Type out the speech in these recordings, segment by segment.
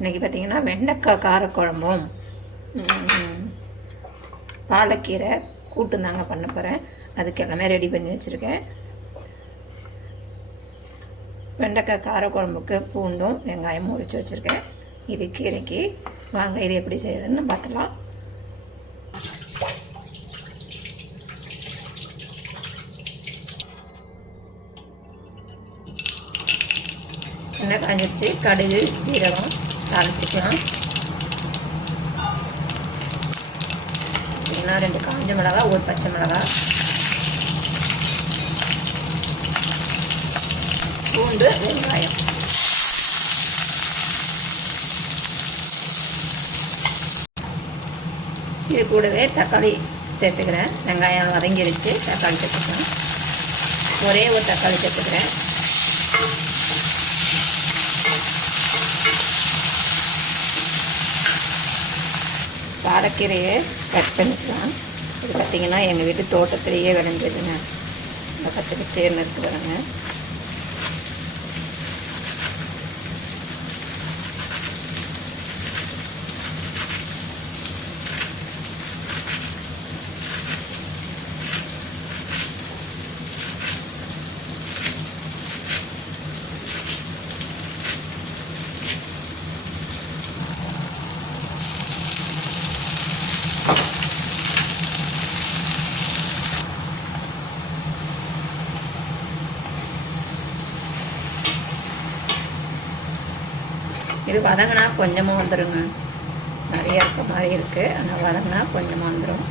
இன்றைக்கி பார்த்திங்கன்னா வெண்டைக்காய் காரக்குழம்பும் பாலக்கீரை கூட்டும் தாங்க பண்ண போகிறேன். அதுக்கு எல்லாமே ரெடி பண்ணி வச்சுருக்கேன். வெண்டைக்காய் காரக்குழம்புக்கு பூண்டும் வெங்காயமும் உரித்து வச்சுருக்கேன். இது கீரைக்கு. வாங்க இது எப்படி செய்யுதுன்னு பார்த்துலாம். எண்ணெய் காஞ்சிருச்சு. கடுகு ஜீரகம் தாளிச்சிக்கலாம். இல்லைன்னா 2 காஞ்ச மிளகா, 1 பச்சை மிளகா, பூண்டு வெங்காயம். இது கூடவே தக்காளி சேர்த்துக்கிறேன். வெங்காயம் வதங்கிருச்சு. தக்காளி சேர்த்துக்கிறேன். ஒரே ஒரு தக்காளி சேர்த்துக்கிறேன். பாலக்கீரையை கட் பண்ணிக்கலாம். இது பார்த்திங்கன்னா எங்கள் வீட்டு தோட்டத்திலேயே விளைஞ்சதுங்க. இந்த பச்சை பச்சைன்னு இருக்குதுங்க. இது வதங்கினா கொஞ்சமாக வந்துடுங்க. நிறைய இருக்க மாதிரி இருக்குது. ஆனால் வதங்கினா கொஞ்சமாக வந்துடும்.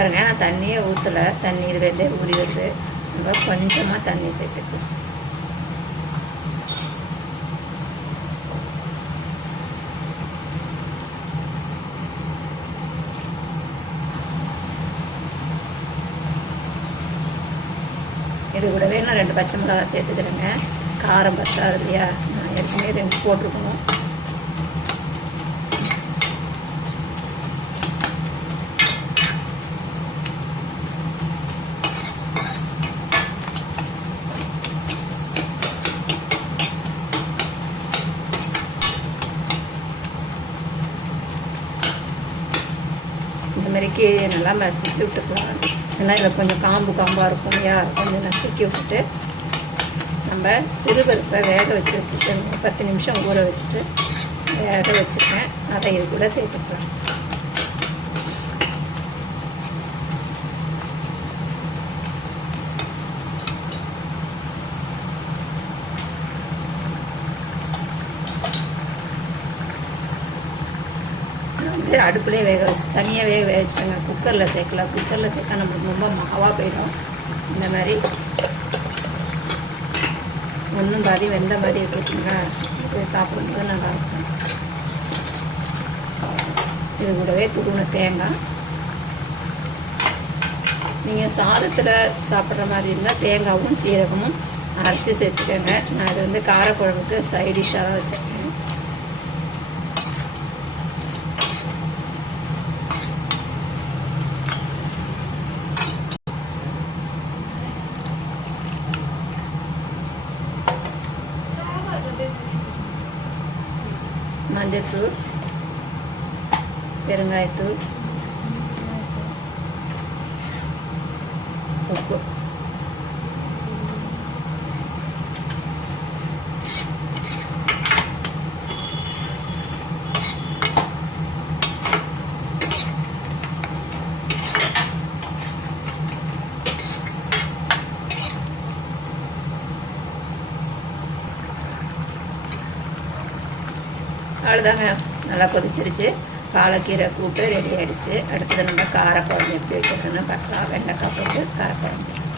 பாருங்க, நான் தண்ணியே ஊற்றலை. தண்ணி இதுலேருந்தே ஊறி வருது. நம்ம கொஞ்சமாக தண்ணி சேர்த்துக்கலாம். இது கூடவே நான் 2 பச்சை மிளகா சேர்த்துக்கிறேங்க. காரம் பத்தாது இல்லையா? நான் ஏற்கனவே 2 போட்டிருக்கணும். இந்த மாதிரி கீழே நல்லா மசிச்சு விட்டுக்கலாம். ஏன்னா இதில் கொஞ்சம் காம்பாக இருக்கும் இல்லையா? கொஞ்சம் நசுக்கி விட்டுட்டு நம்ம சிறுபருப்பை வேக வச்சுட்டு 10 நிமிஷம் ஊற வச்சுட்டு வேக வச்சுருக்கேன். அதை இது கூட சேர்த்துக்கலாம். அடுப்புலேயே வேக வச்சு தனியாக வேக வச்சுட்டேங்க. குக்கரில் சேர்க்கலாம். குக்கரில் சேர்த்தா நம்மளுக்கு ரொம்ப மாவாக போயிடும். இந்த மாதிரி ஒன்றும் பாதி வெந்த மாதிரி இருக்குதுங்களா? இது சாப்பிடும்போது நல்லாயிருக்கும். இது கூடவே துருவின தேங்காய். நீங்கள் சாதத்தில் சாப்பிட்ற மாதிரி இருந்தால் தேங்காயும் சீரகமும் அரைச்சி சேர்த்துக்கோங்க. நான் இது வந்து காரக்குழம்புக்கு சைடிஷ்ஷாக தான் வச்சுருக்கேன். மஞ்சத்தூள், பெருங்காயத்தூள், உப்பு. அவ்வளோதாங்க. நல்லா கொதிச்சிருச்சு. பாலக்கீரை கூட்டு ரெடி ஆகிடுச்சு. அடுத்தது நம்ம காரக்குழம்பு எப்படி வைக்கிறதுன்னு பார்க்கலாம். வெண்டைக்காய் போட்டு காரக்குழம்பு.